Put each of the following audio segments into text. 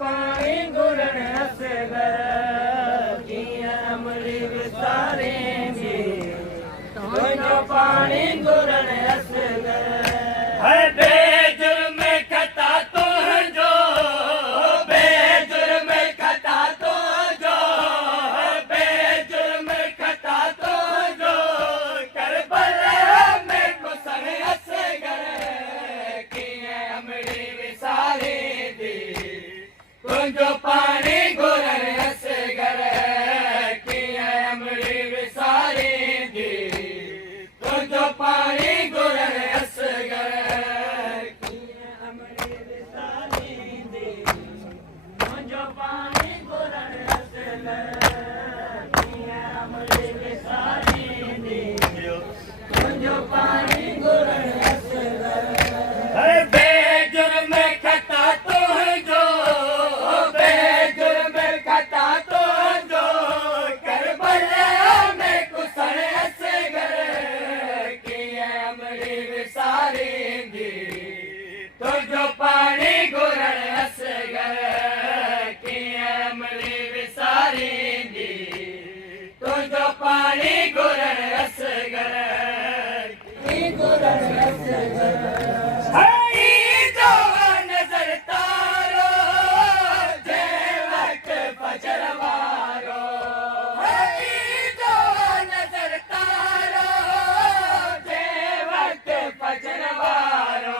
पाणी घुरण असगर कीअं अमली विसारेंगे तुंहिंजो पाणी घुरण असगर बेजुर्म खता तुंहिंजो बेजुर्म खता तुंहिंजो बेजुर्म खता तुंहिंजो करबला में कुसण असगर कीअं अमली विसारेंगे तुंहिंजो पाणी घुरण असगर कीअं अमली विसारेंगे तुंहिंजो पाणी घुरण असगर कीअं अमली विसारेंगे तुंहिंजो पाणी घुरण असगर कीअं अमली विसारेंगे तुंहिंजो पाणी घुरण असगर बेजुर्म खता तुंहिंजो बेजुर्म खता तुंहिंजो करबला में कुसण असगर कीअं अमली विसारेंगे तुंहिंजो पाणी घुरण असगर कीअं अमली विसारेंगे तुंहिंजो पाणी घुरण असगर घुरण असगर नज़र तारो जंहिं वक़्तु फजर वारो नज़र तारो जंहिं वक़्तु फजर वारो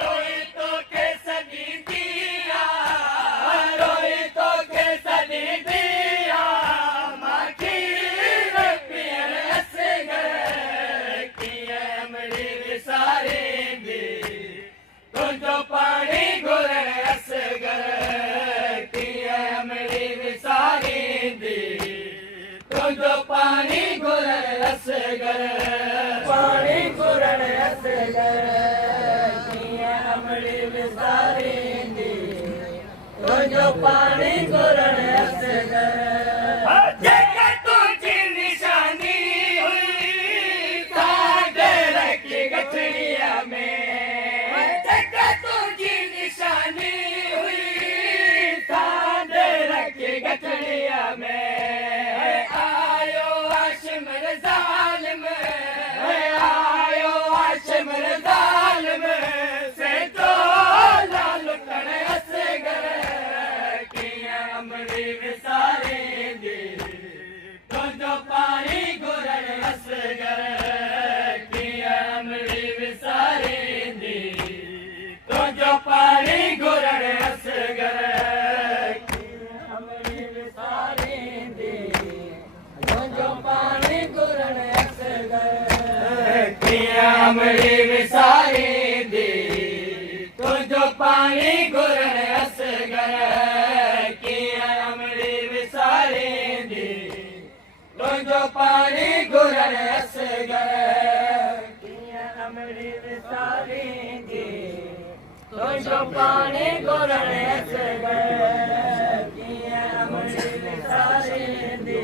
रोई तोखे सॼी दिया रोई तोखे सॼी दिया मां खीर पीअण असगर कीअं अमली विसारेंगे तुंहिंजो पाणी घुरण असगर कीअं अमली विसारेंगे तुंहिंजो पाणी घुरण असगर पाणी घुरण असगर कीअं अमली विसारेंगे तुंहिंजो पाणी घुरण असगर जेका तुंहिंजी निशानी हुई कांड रखी गठड़ीअ में जेका तुंहिंजी निशानी हुई कांड रखी गठड़ीअ में आयो हाशिम ज़ालिम आयो हाशिम ज़ालिम से तो लुटण असगर कीअं अमली विसारेंगे तुंहिंजो पाणी घुरण असगर कीअं अमली विसारेंगे तुंहिंजो पाणी घुरण असगर कीअं अमली विसारेंगे तुंहिंजो पाणी घुरण असगर कीअं अमली विसारेंगे तुंहिंजो पाणी घुरण असगर कीअं अमली विसारेंगे तुंहिंजो पाणी घुरण असगर कीअं अमली विसारेंगे तुंहिंजो पाणी घुरण असगर कीअं अमली विसारेंगे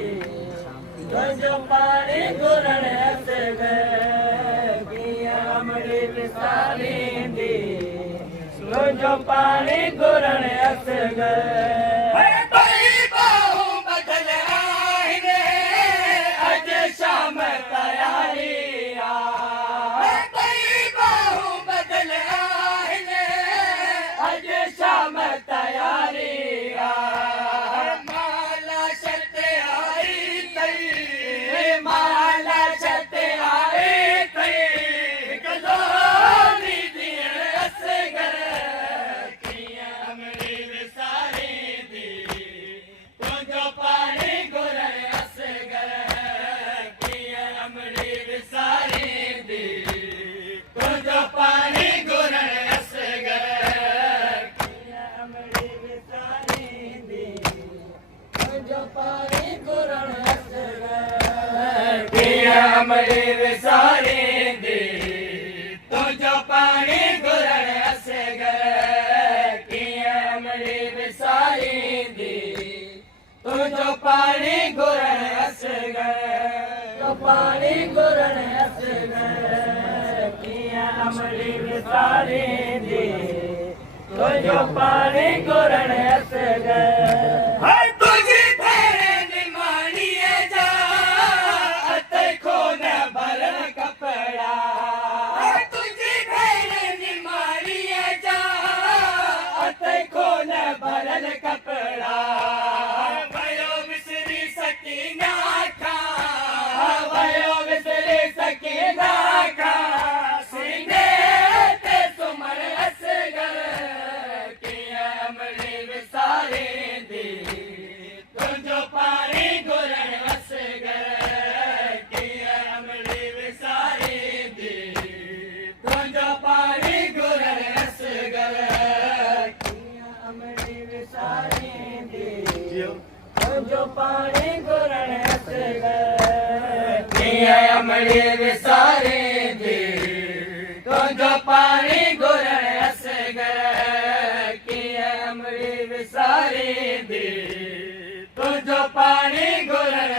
तुंहिंजो पाणी घुरण असगर कीअं अमली विसारेंगे तुंहिंजो पाणी घुरण असगर शाम तयारी बदल आहिनि अॼु शाम तयारी माला छत आई तई माला छत आई तई गलोनी ॾियण असगर कीअं अमली विसारेंगे तुंहिंजो पाणी घुरण असगर कीअं अमली विसारेंगे तुंहिंजो पाणी घुरण असगर कीअं अमली विसारेंगे तुंहिंजो पाणी घुरण असगर कीअं अमली विसारेंगे तुंहिंजो पाणी घुरण असगर कीअं अमली विसारेंगे तुंहिंजो पाणी घुरण असगर पाणी घुरण असगर कीअं अमली विसारेंगे तुझो पानी घुरण असगर हाय तुझी भेण निमाणीअ जा अते खून भरल कपड़ा हाय तुझी भेण निमाणीअ जा अते खून भरल कपड़ा भयो विसरी सकीना खा भयो विसरी सकीना खा सीने ते सुमर असगर कीअं अमली विसारींदी तुंहिंजो पाणी घुरण असगर कीअं अमली विसारींदी तुंहिंजो पाणी घुरण असगर कीअं अमली विसारींदी तुंहिंजो पाणी घुरण असगर कीअं अमली विसारींदी तुंहिंजो पाणी घुरण असगर कीअं अमली विसारींदी तुंहिंजो पाणी घुरण